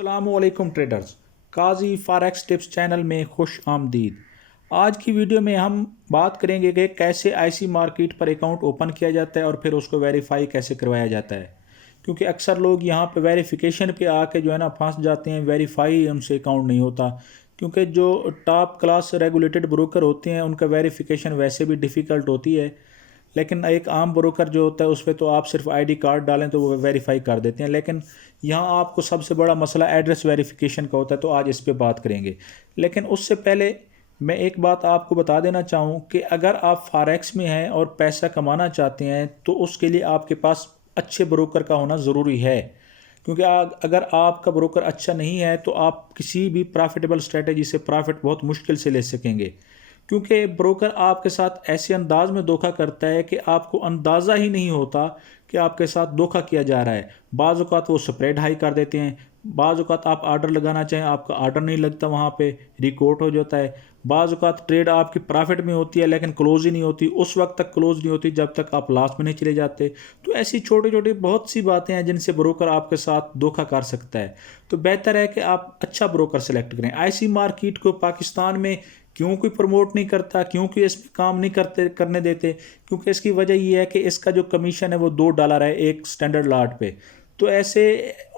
अस्सलामुअलैकुम ट्रेडर्स, काजी forex tips channel में खुश आमदीद। आज की वीडियो में हम बात करेंगे कि कैसे आईसी मार्केट पर अकाउंट ओपन किया जाता है और फिर उसको वेरीफाई कैसे करवाया जाता है। क्योंकि अक्सर लोग यहाँ पे वेरिफिकेशन पे आके जो है ना फंस जाते हैं, वेरीफाई उनसे अकाउंट नहीं होता। क्योंकि जो टॉप क्लास रेगुलेटेड ब्रोकर होते हैं उनका वेरिफिकेशन वैसे भी डिफ़िकल्ट होती है, लेकिन एक आम ब्रोकर जो होता है उस पर तो आप सिर्फ आईडी कार्ड डालें तो वो वेरीफाई कर देते हैं। लेकिन यहाँ आपको सबसे बड़ा मसला एड्रेस वेरिफिकेशन का होता है, तो आज इस पे बात करेंगे। लेकिन उससे पहले मैं एक बात आपको बता देना चाहूँ कि अगर आप फॉरेक्स में हैं और पैसा कमाना चाहते हैं तो उसके लिए आपके पास अच्छे ब्रोकर का होना ज़रूरी है। क्योंकि अगर आपका ब्रोकर अच्छा नहीं है तो आप किसी भी प्रॉफिटेबल स्ट्रेटेजी से प्रॉफिट बहुत मुश्किल से ले सकेंगे। क्योंकि ब्रोकर आपके साथ ऐसे अंदाज में धोखा करता है कि आपको अंदाज़ा ही नहीं होता कि आपके साथ धोखा किया जा रहा है। बाज़ औक़ात वो स्प्रेड हाई कर देते हैं, बाज़ औक़ात आप आर्डर लगाना चाहें आपका आर्डर नहीं लगता, वहाँ पे रिकॉर्ड हो जाता है। बाज़ औक़ात ट्रेड आपकी प्रॉफिट में होती है लेकिन क्लोज ही नहीं होती, उस वक्त तक क्लोज नहीं होती जब तक आप लास्ट में नहीं चले जाते। तो ऐसी छोटी छोटी बहुत सी बातें हैं जिनसे ब्रोकर आपके साथ धोखा कर सकता है। तो बेहतर है कि आप अच्छा ब्रोकर सेलेक्ट करें। आईसी मार्केट को पाकिस्तान में क्यों कोई प्रमोट नहीं करता, क्यों कोई इस पर काम नहीं करने देते? क्योंकि इसकी वजह ये है कि इसका जो कमीशन है वो $2 है एक स्टैंडर्ड लॉट पे। तो ऐसे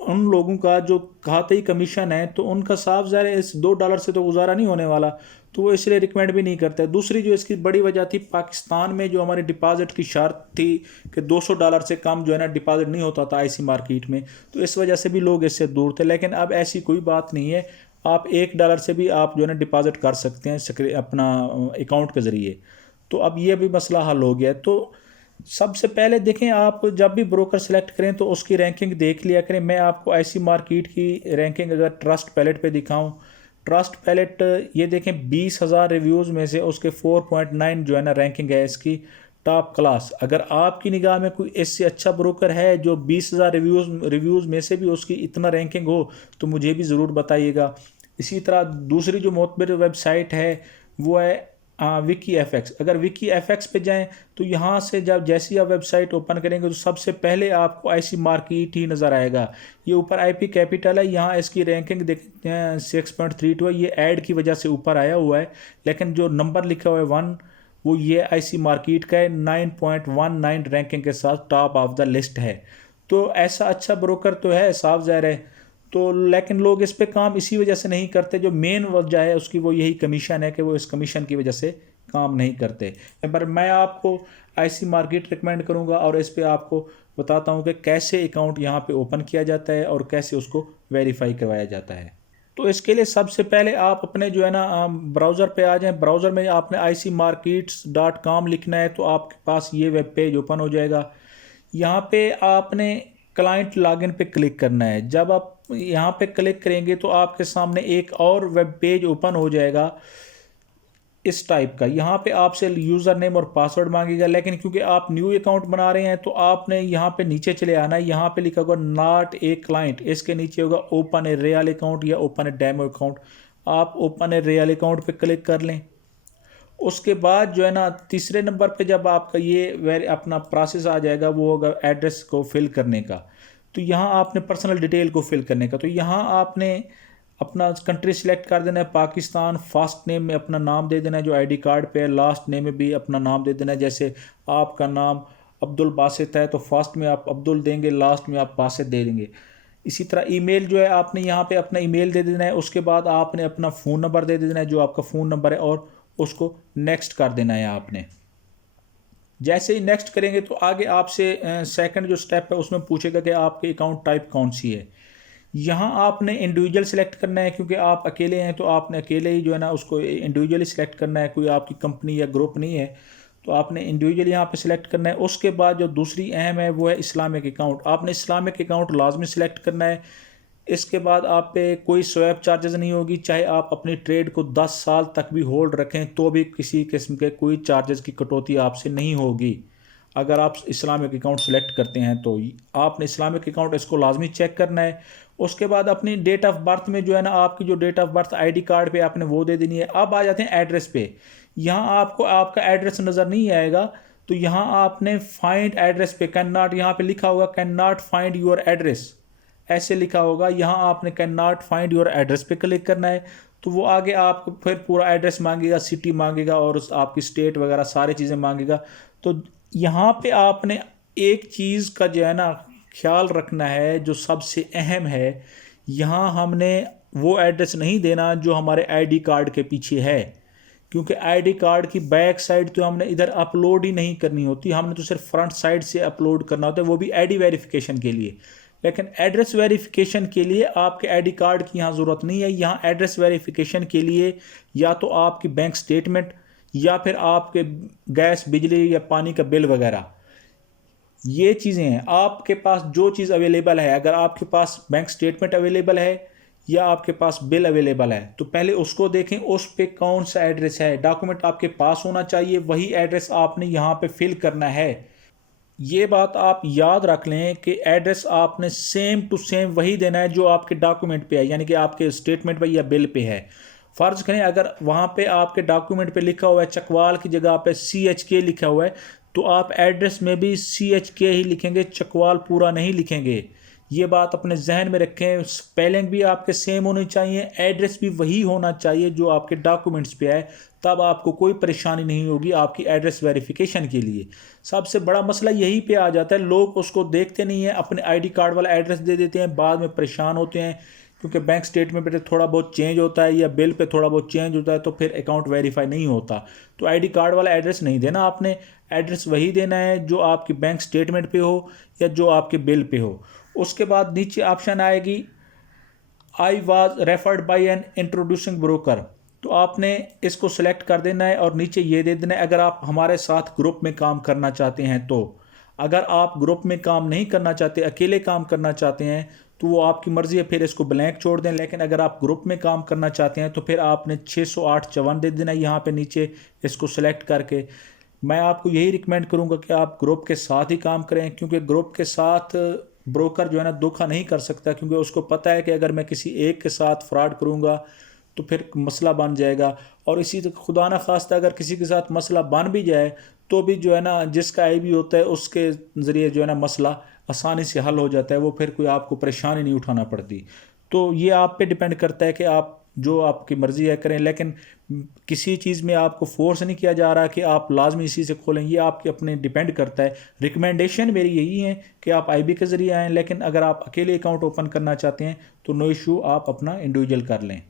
उन लोगों का जो खाते ही कमीशन है तो उनका साफ ज़ाहिर है इस $2 से तो गुजारा नहीं होने वाला, तो वो इसलिए रिकमेंड भी नहीं करते। दूसरी जो इसकी बड़ी वजह थी, पाकिस्तान में जो हमारी डिपॉजिट की शर्त थी कि $200 से कम जो है ना डिपॉजिट नहीं होता था आईसी मार्केट में, तो इस वजह से भी लोग इससे दूर थे। लेकिन अब ऐसी कोई बात नहीं है, आप $1 से भी आप जो है ना डिपॉजिट कर सकते हैं अपना अकाउंट के ज़रिए। तो अब ये भी मसला हल हो गया। तो सबसे पहले देखें, आप जब भी ब्रोकर सेलेक्ट करें तो उसकी रैंकिंग देख लिया करें। मैं आपको आईसी मार्केट की रैंकिंग अगर ट्रस्ट पैलेट पे दिखाऊं, ट्रस्ट पैलेट ये देखें 20,000 रिव्यूज़ में से उसके 4.9 जो है ना रैंकिंग है इसकी टॉप क्लास। अगर आपकी निगाह में कोई इससे अच्छा ब्रोकर है जो 20,000 रिव्यूज़ में से भी उसकी इतना रैंकिंग हो तो मुझे भी ज़रूर बताइएगा। इसी तरह दूसरी जो मोतबर वेबसाइट है वो है विकी एफएक्स। अगर विकी एफएक्स पे जाएं तो यहाँ से जब जैसी आप वेबसाइट ओपन करेंगे तो सबसे पहले आपको आईसी मार्केट ही नज़र आएगा। ये ऊपर आईपी कैपिटल है, यहाँ इसकी रैंकिंग देखते हैं 6.32 है। ये ऐड की वजह से ऊपर आया हुआ है, लेकिन जो नंबर लिखा हुआ है 1 वो ये आईसी मार्केट का है। 9.19 रैंकिंग के साथ टॉप ऑफ द लिस्ट है। तो ऐसा अच्छा ब्रोकर तो है, साफ ज़ाहिर है। तो लेकिन लोग इस पे काम इसी वजह से नहीं करते, जो मेन वजह है उसकी वो यही कमीशन है कि वो इस कमीशन की वजह से काम नहीं करते। पर मैं आपको आईसी मार्केट रिकमेंड करूंगा और इस पे आपको बताता हूं कि कैसे अकाउंट यहाँ पे ओपन किया जाता है और कैसे उसको वेरीफाई करवाया जाता है। तो इसके लिए सबसे पहले आप अपने जो है ना ब्राउज़र पे आ जाएं। ब्राउज़र में आपने icmarkets.com लिखना है तो आपके पास ये वेब पेज ओपन हो जाएगा। यहाँ पे आपने क्लाइंट लॉगिन पे क्लिक करना है। जब आप यहाँ पे क्लिक करेंगे तो आपके सामने एक और वेब पेज ओपन हो जाएगा इस टाइप का। यहाँ पे आपसे यूज़र नेम और पासवर्ड मांगेगा, लेकिन क्योंकि आप न्यू अकाउंट बना रहे हैं तो आपने यहाँ पे नीचे चले आना है। यहाँ पे लिखा होगा नॉट ए क्लाइंट, इसके नीचे होगा ओपन ए रियल अकाउंट या ओपन ए डेमो अकाउंट। आप ओपन ए रियल अकाउंट पे क्लिक कर लें। उसके बाद जो है ना तीसरे नंबर पे जब आपका ये अपना प्रोसेस आ जाएगा वो होगा एड्रेस को फिल करने का। तो यहाँ आपने पर्सनल डिटेल को फिल करने का, तो यहाँ आपने अपना कंट्री सिलेक्ट कर देना है पाकिस्तान। फर्स्ट नेम में अपना नाम दे देना है जो आईडी कार्ड पे है, लास्ट नेम में भी अपना नाम दे देना है। जैसे आपका नाम अब्दुल बासित है तो फर्स्ट में आप अब्दुल देंगे, लास्ट में आप बासित दे देंगे। इसी तरह ईमेल जो है आपने यहाँ पे अपना ईमेल दे देना है। उसके बाद आपने अपना फ़ोन नंबर दे देना है जो आपका फ़ोन नंबर है और उसको नेक्स्ट कर देना है आपने। जैसे ही नेक्स्ट करेंगे तो आगे आपसे सेकंड जो स्टेप है उसमें पूछेगा कि आपके अकाउंट टाइप कौन सी है। यहाँ आपने इंडिविजुअल सेलेक्ट करना है, क्योंकि आप अकेले हैं तो आपने अकेले ही जो है ना उसको इंडिविजुअली सेलेक्ट करना है, कोई आपकी कंपनी या ग्रुप नहीं है। तो आपने इंडिविजुअली यहाँ पे सिलेक्ट करना है। उसके बाद जो दूसरी अहम है वो है इस्लामिक अकाउंट। आपने इस्लामिक अकाउंट लाजमी सिलेक्ट करना है। इसके बाद आप पे कोई स्वैप चार्जेस नहीं होगी, चाहे आप अपनी ट्रेड को 10 साल तक भी होल्ड रखें तो भी किसी किस्म के कोई चार्जेस की कटौती आपसे नहीं होगी। अगर आप इस्लामिक अकाउंट सेलेक्ट करते हैं तो आपने इस्लामिक अकाउंट इसको लाजमी चेक करना है। उसके बाद अपनी डेट ऑफ बर्थ में जो है ना आपकी जो date of birth ID card पे आपने वो दे देनी है। अब आ जाते हैं एड्रेस पे। यहाँ आपको आपका एड्रेस नज़र नहीं आएगा, तो यहाँ आपने फाइंड एड्रेस पे कैन नॉट, यहाँ पे लिखा होगा can not find your address. ऐसे लिखा होगा। यहाँ आपने can not find your address पे क्लिक करना है, तो वो आगे आपको फिर पूरा एड्रेस मांगेगा, सिटी मांगेगा और आपकी स्टेट वगैरह सारी चीज़ें मांगेगा। तो यहाँ पे आपने एक चीज़ का जो है ना ख्याल रखना है, जो सबसे अहम है, यहाँ हमने वो एड्रेस नहीं देना जो हमारे आईडी कार्ड के पीछे है, क्योंकि आईडी कार्ड की बैक साइड तो हमने इधर अपलोड ही नहीं करनी होती, हमने तो सिर्फ फ्रंट साइड से अपलोड करना होता है, वो भी आईडी वेरिफिकेशन के लिए। लेकिन एड्रेस वेरिफिकेशन के लिए आपके आईडी कार्ड की यहाँ ज़रूरत नहीं है। यहाँ एड्रेस वेरिफिकेशन के लिए या तो आपकी बैंक स्टेटमेंट या फिर आपके गैस, बिजली या पानी का बिल वगैरह, ये चीज़ें हैं। आपके पास जो चीज़ अवेलेबल है, अगर आपके पास बैंक स्टेटमेंट अवेलेबल है या आपके पास बिल अवेलेबल है, तो पहले उसको देखें उस पे कौन सा एड्रेस है। डॉक्यूमेंट आपके पास होना चाहिए, वही एड्रेस आपने यहाँ पे फिल करना है। ये बात आप याद रख लें कि एड्रेस आपने सेम टू सेम वही देना है जो आपके डॉक्यूमेंट पे है, यानी कि आपके स्टेटमेंट पे या बिल पे है। फ़र्ज़ करें अगर वहाँ पे आपके डॉक्यूमेंट पे लिखा हुआ है चकवाल की जगह पे CHK लिखा हुआ है, तो आप एड्रेस में भी CHK ही लिखेंगे, चकवाल पूरा नहीं लिखेंगे। ये बात अपने जहन में रखें। स्पेलिंग भी आपके सेम होनी चाहिए, एड्रेस भी वही होना चाहिए जो आपके डॉक्यूमेंट्स पे है, तब आपको कोई परेशानी नहीं होगी आपकी एड्रेस वेरिफिकेशन के लिए। सबसे बड़ा मसला यही पे आ जाता है, लोग उसको देखते नहीं हैं, अपने आईडी कार्ड वाला एड्रेस दे देते हैं, बाद में परेशान होते हैं, क्योंकि बैंक स्टेटमेंट पे थोड़ा बहुत चेंज होता है या बिल पे थोड़ा बहुत चेंज होता है, तो फिर अकाउंट वेरीफाई नहीं होता। तो आईडी कार्ड वाला एड्रेस नहीं देना आपने, एड्रेस वही देना है जो आपकी बैंक स्टेटमेंट पे हो या जो आपके बिल पे हो। उसके बाद नीचे ऑप्शन आएगी I was referred by an introducing broker, तो आपने इसको सेलेक्ट कर देना है और नीचे ये दे देना है अगर आप हमारे साथ ग्रुप में काम करना चाहते हैं तो। अगर आप ग्रुप में काम नहीं करना चाहते, अकेले काम करना चाहते हैं, तो वो आपकी मर्ज़ी है, फिर इसको ब्लैंक छोड़ दें। लेकिन अगर आप ग्रुप में काम करना चाहते हैं तो फिर आपने 608 दे देना है यहाँ पे नीचे, इसको सेलेक्ट करके। मैं आपको यही रिकमेंड करूँगा कि आप ग्रुप के साथ ही काम करें, क्योंकि ग्रुप के साथ ब्रोकर जो है ना धोखा नहीं कर सकता, क्योंकि उसको पता है कि अगर मैं किसी एक के साथ फ्रॉड करूँगा तो फिर मसला बन जाएगा। और इसी तरह खुदा ना खास्ता अगर किसी के साथ मसला बन भी जाए तो भी जो है ना जिसका आईबी होता है उसके ज़रिए जो है ना मसला आसानी से हल हो जाता है, वो फिर कोई आपको परेशानी नहीं उठाना पड़ती। तो ये आप पे डिपेंड करता है कि आप जो आपकी मर्ज़ी है करें, लेकिन किसी चीज़ में आपको फोर्स नहीं किया जा रहा कि आप लाजमी इसी से खोलें, ये आपके अपने डिपेंड करता है। रिकमेंडेशन मेरी यही है कि आप आईबी के ज़रिए आएँ, लेकिन अगर आप अकेले अकाउंट ओपन करना चाहते हैं तो नो इशू, आप अपना इंडिविजुअल कर लें।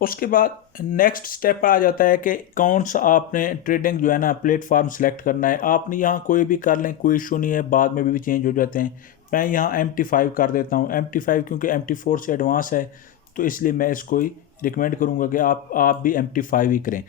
उसके बाद नेक्स्ट स्टेप आ जाता है कि कौन सा आपने ट्रेडिंग जो है ना प्लेटफॉर्म सेलेक्ट करना है। आपने यहाँ कोई भी कर लें, कोई इशू नहीं है, बाद में भी चेंज हो जाते हैं। मैं यहाँ MT5 कर देता हूँ, MT5 क्योंकि MT4 से एडवांस है, तो इसलिए मैं इसको ही रिकमेंड करूँगा कि आप भी MT5 ही करें।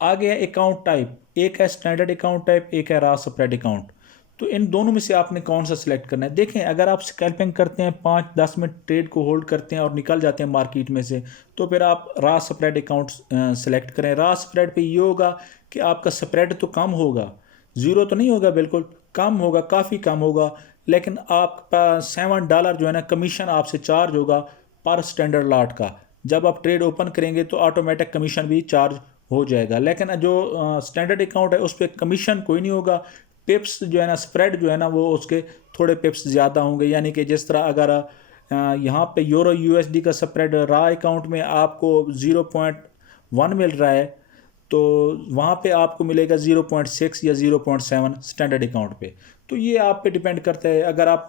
आगे है अकाउंट टाइप, एक है स्टैंडर्ड अकाउंट टाइप, एक है रॉ स्प्रेड अकाउंट। तो इन दोनों में से आपने कौन सा सिलेक्ट करना है। देखें अगर आप स्कैल्पिंग करते हैं, 5-10 मिनट ट्रेड को होल्ड करते हैं और निकल जाते हैं मार्केट में से, तो फिर आप रॉ स्प्रेड अकाउंट सेलेक्ट करें। रॉ स्प्रेड पे ये होगा कि आपका स्प्रेड तो कम होगा, ज़ीरो तो नहीं होगा, बिल्कुल कम होगा, काफ़ी कम होगा, लेकिन आपका $7 जो है ना कमीशन आपसे चार्ज होगा पर स्टैंडर्ड लॉट का। जब आप ट्रेड ओपन करेंगे तो ऑटोमेटिक कमीशन भी चार्ज हो जाएगा। लेकिन जो स्टैंडर्ड अकाउंट है उस पर कमीशन कोई नहीं होगा, पिप्स जो है ना, स्प्रेड जो है ना, वो उसके थोड़े पिप्स ज़्यादा होंगे। यानी कि जिस तरह अगर यहाँ पे यूरो USD का स्प्रेड रॉ अकाउंट में आपको 0.1 मिल रहा है, तो वहाँ पे आपको मिलेगा 0.6 या 0.7 स्टैंडर्ड अकाउंट पे। तो ये आप पे डिपेंड करता है। अगर आप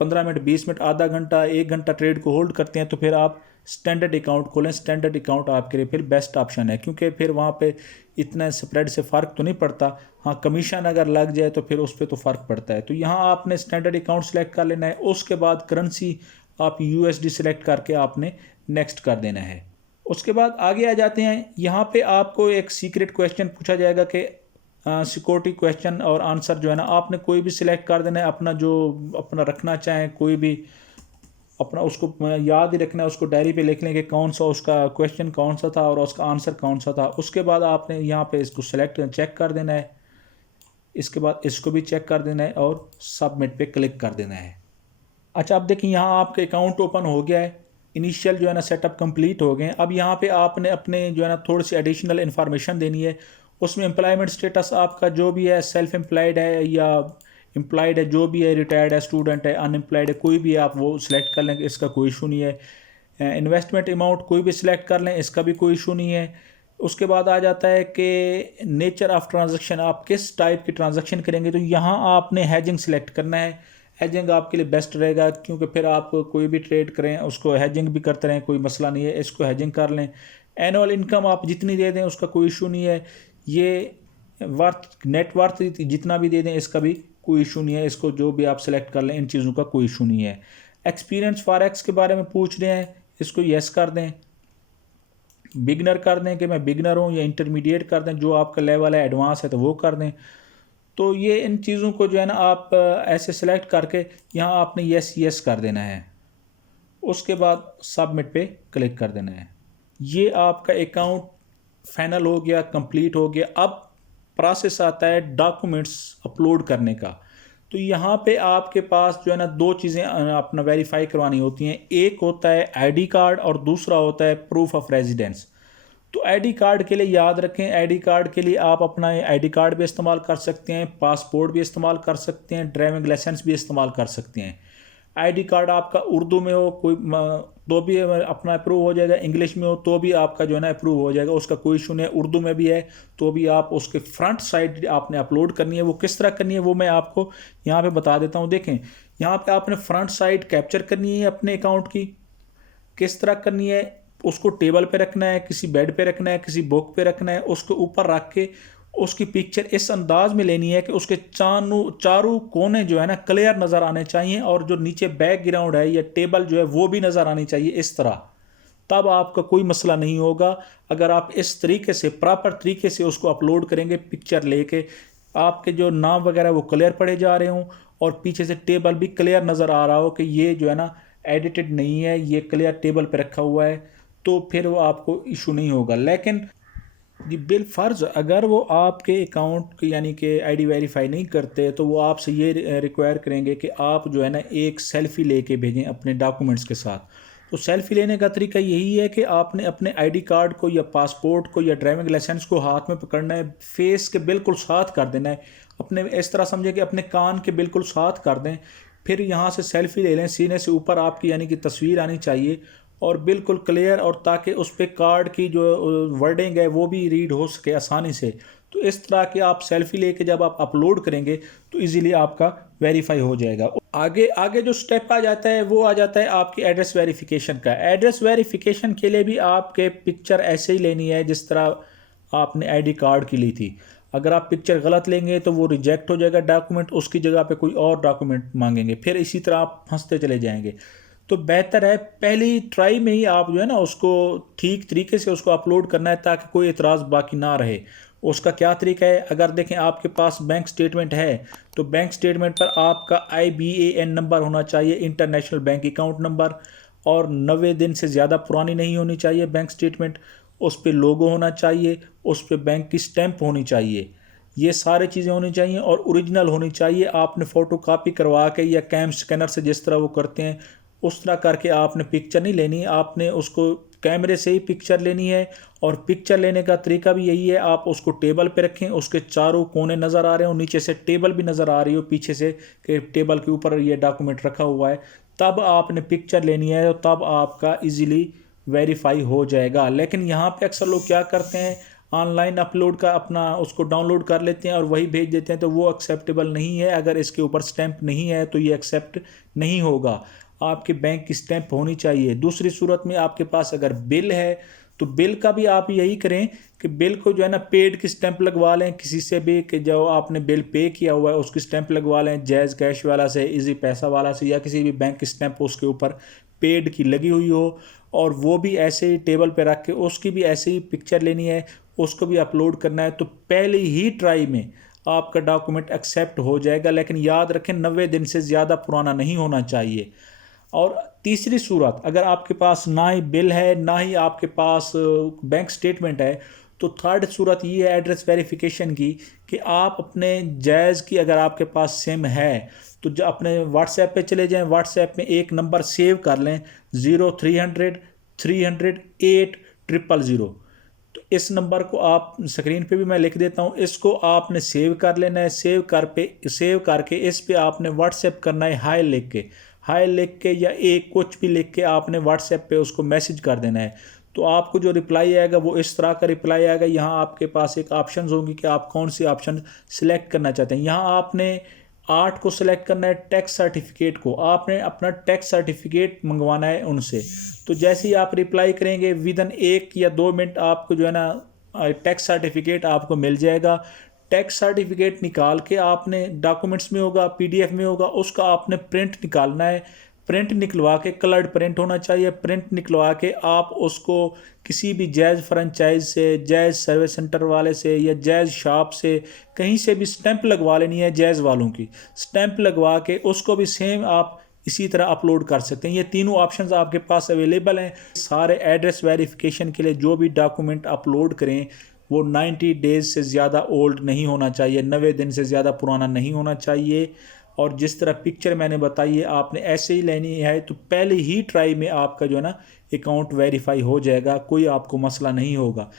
15 मिनट, 20 मिनट, आधा घंटा, 1 घंटा ट्रेड को होल्ड करते हैं तो फिर आप स्टैंडर्ड अकाउंट खोलें। स्टैंडर्ड अकाउंट आपके लिए फिर बेस्ट ऑप्शन है, क्योंकि फिर वहाँ पे इतना स्प्रेड से फ़र्क तो नहीं पड़ता। हाँ, कमीशन अगर लग जाए तो फिर उस पर तो फ़र्क पड़ता है। तो यहाँ आपने स्टैंडर्ड अकाउंट सेलेक्ट कर लेना है। उसके बाद करेंसी आप USD सेलेक्ट करके आपने नेक्स्ट कर देना है। उसके बाद आगे आ जाते हैं। यहाँ पे आपको एक सीक्रेट क्वेश्चन पूछा जाएगा कि सिक्योरिटी क्वेश्चन और आंसर जो है ना आपने कोई भी सिलेक्ट कर देना है, अपना जो अपना रखना चाहें कोई भी अपना, उसको याद ही रखना है, उसको डायरी पे लिख लें कि कौन सा उसका क्वेश्चन कौन सा था और उसका आंसर कौन सा था। उसके बाद आपने यहाँ पे इसको सेलेक्ट चेक कर देना है, इसके बाद इसको भी चेक कर देना है और सबमिट पे क्लिक कर देना है। अच्छा, अब देखिए यहाँ आपके अकाउंट ओपन हो गया है, इनिशियल जो है ना सेटअप कंप्लीट हो गए हैं। अब यहाँ पे आपने अपने जो है ना थोड़ी सी एडिशनल इन्फॉर्मेशन देनी है। उसमें एम्प्लॉयमेंट स्टेटस आपका जो भी है, सेल्फ एम्प्लॉयड है या एम्प्लॉयड है, जो भी है, रिटायर्ड है, स्टूडेंट है, अनएम्प्लॉयड है, कोई भी आप वो सिलेक्ट कर लें, इसका कोई इशू नहीं है। इन्वेस्टमेंट अमाउंट कोई भी सिलेक्ट कर लें, इसका भी कोई इशू नहीं है। उसके बाद आ जाता है कि नेचर ऑफ ट्रांजैक्शन, आप किस टाइप की ट्रांजैक्शन करेंगे। तो यहाँ आपने हैजिंग सिलेक्ट करना है। हैजिंग आपके लिए बेस्ट रहेगा, क्योंकि फिर आप कोई भी ट्रेड करें उसको हैजिंग भी करते रहें, कोई मसला नहीं है, इसको हैजिंग कर लें। एनुअल इनकम आप जितनी दे दें उसका कोई इशू नहीं है। ये वर्थ, नेट वर्थ जितना भी दे दें इसका भी कोई इशू नहीं है, इसको जो भी आप सेलेक्ट कर लें, इन चीज़ों का कोई इशू नहीं है। एक्सपीरियंस फॉरेक्स के बारे में पूछ रहे हैं, इसको यस कर दें। बिगनर कर दें कि मैं बिगनर हूँ, या इंटरमीडिएट कर दें, जो आपका लेवल है, एडवांस है तो वो कर दें। तो ये इन चीज़ों को जो है ना आप ऐसे सेलेक्ट करके यहाँ आपने यस यस कर देना है। उसके बाद सबमिट पे क्लिक कर देना है। ये आपका अकाउंट फाइनल हो गया, कंप्लीट हो गया। अब प्रोसेस आता है डॉक्यूमेंट्स अपलोड करने का। तो यहाँ पे आपके पास जो है ना दो चीज़ें अपना वेरीफाई करवानी होती हैं। एक होता है आईडी कार्ड और दूसरा होता है प्रूफ ऑफ रेजिडेंस। तो आईडी कार्ड के लिए याद रखें, आईडी कार्ड के लिए आप अपना आईडी कार्ड भी इस्तेमाल कर सकते हैं, पासपोर्ट भी इस्तेमाल कर सकते हैं, ड्राइविंग लाइसेंस भी इस्तेमाल कर सकते हैं। आईडी कार्ड आपका उर्दू में हो कोई तो भी अपना अप्रूव हो जाएगा, इंग्लिश में हो तो भी आपका जो है ना अप्रूव हो जाएगा, उसका कोई इशू नहीं है। उर्दू में भी है तो भी आप उसके फ्रंट साइड आपने अपलोड करनी है। वो किस तरह करनी है वो मैं आपको यहाँ पे बता देता हूँ। देखें, यहाँ पे आपने फ्रंट साइड कैप्चर करनी है अपने अकाउंट की। किस तरह करनी है, उसको टेबल पे रखना है, किसी बेड पे रखना है, किसी बुक पे रखना है, उसके ऊपर रख के उसकी पिक्चर इस अंदाज में लेनी है कि उसके चारों कोने जो है ना क्लियर नज़र आने चाहिए, और जो नीचे बैकग्राउंड है या टेबल जो है वो भी नज़र आनी चाहिए इस तरह। तब आपका कोई मसला नहीं होगा। अगर आप इस तरीके से प्रॉपर तरीके से उसको अपलोड करेंगे, पिक्चर लेके आपके जो नाम वगैरह वो क्लियर पड़े जा रहे हों और पीछे से टेबल भी क्लियर नज़र आ रहा हो कि ये जो है ना एडिटेड नहीं है, ये क्लियर टेबल पे रखा हुआ है, तो फिर वो आपको इशू नहीं होगा। लेकिन जी बिल फ़र्ज़ अगर वो आपके अकाउंट यानी कि आईडी वेरीफाई नहीं करते, तो वो आपसे ये रिक्वायर करेंगे कि आप जो है ना एक सेल्फ़ी लेके भेजें अपने डॉक्यूमेंट्स के साथ। तो सेल्फ़ी लेने का तरीका यही है कि आपने अपने आईडी कार्ड को या पासपोर्ट को या ड्राइविंग लाइसेंस को हाथ में पकड़ना है, फेस के बिल्कुल साथ कर देना है। अपने इस तरह समझे कि अपने कान के बिल्कुल साथ कर दें। फिर यहाँ से सेल्फ़ी ले लें, सीने से ऊपर आपकी यानी कि तस्वीर आनी चाहिए और बिल्कुल क्लियर, और ताकि उस पर कार्ड की जो वर्डिंग है वो भी रीड हो सके आसानी से। तो इस तरह के आप सेल्फ़ी लेके जब आप अपलोड करेंगे तो इजीली आपका वेरीफाई हो जाएगा। आगे आगे जो स्टेप आ जाता है वो आ जाता है आपकी एड्रेस वेरिफिकेशन का। एड्रेस वेरिफिकेशन के लिए भी आपके पिक्चर ऐसे ही लेनी है जिस तरह आपने आईडी कार्ड की ली थी। अगर आप पिक्चर गलत लेंगे तो वो रिजेक्ट हो जाएगा डॉक्यूमेंट, उसकी जगह पे कोई और डॉक्यूमेंट मांगेंगे, फिर इसी तरह आप फंसते चले जाएंगे। तो बेहतर है पहली ट्राई में ही आप जो है ना उसको ठीक तरीके से उसको अपलोड करना है, ताकि कोई एतराज़ बाकी ना रहे। उसका क्या तरीका है, अगर देखें आपके पास बैंक स्टेटमेंट है तो बैंक स्टेटमेंट पर आपका IBAN नंबर होना चाहिए, इंटरनेशनल बैंक अकाउंट नंबर, और 90 दिन से ज़्यादा पुरानी नहीं होनी चाहिए बैंक स्टेटमेंट। उस पर लोगो होना चाहिए, उस पर बैंक की स्टैंप होनी चाहिए, ये सारी चीज़ें होनी चाहिए और ओरिजिनल होनी चाहिए। आपने फ़ोटो कापी करवा के या कैम स्कैनर से जिस तरह वो करते हैं उस तरह करके आपने पिक्चर नहीं लेनी, आपने उसको कैमरे से ही पिक्चर लेनी है। और पिक्चर लेने का तरीका भी यही है, आप उसको टेबल पे रखें, उसके चारों कोने नज़र आ रहे हो, नीचे से टेबल भी नज़र आ रही हो पीछे से कि टेबल के ऊपर ये डॉक्यूमेंट रखा हुआ है, तब आपने पिक्चर लेनी है, तब आपका इजीली वेरीफाई हो जाएगा। लेकिन यहाँ पे अक्सर लोग क्या करते हैं, ऑनलाइन अपलोड का अपना उसको डाउनलोड कर लेते हैं और वही भेज देते हैं, तो वो एक्सेप्टेबल नहीं है। अगर इसके ऊपर स्टैंप नहीं है तो ये एक्सेप्ट नहीं होगा, आपके बैंक की स्टैंप होनी चाहिए। दूसरी सूरत में आपके पास अगर बिल है तो बिल का भी आप यही करें कि बिल को जो है ना पेड की स्टैंप लगवा लें किसी से भी, कि जो आपने बिल पे किया हुआ है उसकी स्टैंप लगवा लें, जैज़ कैश वाला से, इजी पैसा वाला से, या किसी भी बैंक की स्टैंप उसके ऊपर पेड की लगी हुई हो, और वो भी ऐसे ही टेबल पे रख के उसकी भी ऐसे ही पिक्चर लेनी है, उसको भी अपलोड करना है। तो पहले ही ट्राई में आपका डॉक्यूमेंट एक्सेप्ट हो जाएगा। लेकिन याद रखें 90 दिन से ज़्यादा पुराना नहीं होना चाहिए। और तीसरी सूरत, अगर आपके पास ना ही बिल है ना ही आपके पास बैंक स्टेटमेंट है, तो थर्ड सूरत ये है एड्रेस वेरिफिकेशन की, कि आप अपने जायज़ की अगर आपके पास सिम है तो जो अपने व्हाट्सएप पे चले जाएं, व्हाट्सएप में एक नंबर सेव कर लें 0300 300 8000। तो इस नंबर को आप स्क्रीन पे भी मैं लिख देता हूँ, इसको आपने सेव कर लेना है। सेव करके इस पे आपने व्हाट्सएप करना है हाय लिख के या एक कुछ भी लिख के आपने व्हाट्सएप पे उसको मैसेज कर देना है। तो आपको जो रिप्लाई आएगा वो इस तरह का रिप्लाई आएगा। यहाँ आपके पास एक ऑप्शन होंगी कि आप कौन सी ऑप्शन सिलेक्ट करना चाहते हैं। यहाँ आपने 8 को सिलेक्ट करना है, टैक्स सर्टिफिकेट को आपने अपना टैक्स सर्टिफिकेट मंगवाना है उनसे। तो जैसे ही आप रिप्लाई करेंगे विदिन 1 या 2 मिनट आपको जो है ना टैक्स सर्टिफिकेट आपको मिल जाएगा। टैक्स सर्टिफिकेट निकाल के आपने डॉक्यूमेंट्स में होगा, पीडीएफ में होगा, उसका आपने प्रिंट निकालना है। प्रिंट निकलवा के कलर्ड प्रिंट होना चाहिए। प्रिंट निकलवा के आप उसको किसी भी जैज़ फ्रेंचाइज से, जैज़ सर्विस सेंटर वाले से या जैज़ शॉप से कहीं से भी स्टैंप लगवा लेनी है। जैज़ वालों की स्टैंप लगवा के उसको भी सेम आप इसी तरह अपलोड कर सकते हैं। ये तीनों ऑप्शंस आपके पास अवेलेबल हैं। सारे एड्रेस वेरिफिकेशन के लिए जो भी डॉक्यूमेंट अपलोड करें वो 90 डेज़ से ज़्यादा ओल्ड नहीं होना चाहिए, 90 दिन से ज़्यादा पुराना नहीं होना चाहिए। और जिस तरह पिक्चर मैंने बताई है आपने ऐसे ही लेनी है, तो पहले ही ट्राई में आपका जो है ना अकाउंट वेरीफाई हो जाएगा, कोई आपको मसला नहीं होगा।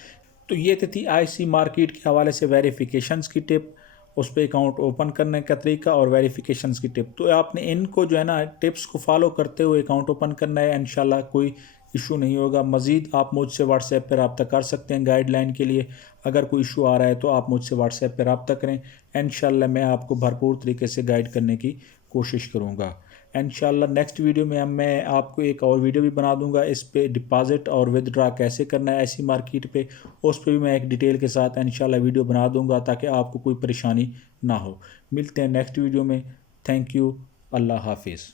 तो ये तो थी आईसी मार्केट के हवाले से वेरिफिकेशंस की टिप, उस पर अकाउंट ओपन करने का तरीका और वेरिफिकेशंस की टिप। तो आपने इनको जो है ना टिप्स को फॉलो करते हुए अकाउंट ओपन करना है, इंशाल्लाह कोई इशू नहीं होगा। मज़ीद आप मुझसे व्हाट्सएप पर रब्ता कर सकते हैं गाइडलाइन के लिए। अगर कोई इशू आ रहा है तो आप मुझसे व्हाट्सएप पर रब्ता करें, इंशाल्लाह मैं आपको भरपूर तरीके से गाइड करने की कोशिश करूँगा। इंशाल्लाह नेक्स्ट वीडियो में मैं आपको एक और वीडियो भी बना दूंगा, इस पे डिपॉजिट और विदड्रा कैसे करना है ऐसी मार्केट पे, उस पर भी मैं एक डिटेल के साथ इंशाल्लाह वीडियो बना दूंगा ताकि आपको कोई परेशानी ना हो। मिलते हैं नेक्स्ट वीडियो में। Thank you. अल्लाह हाफिज़।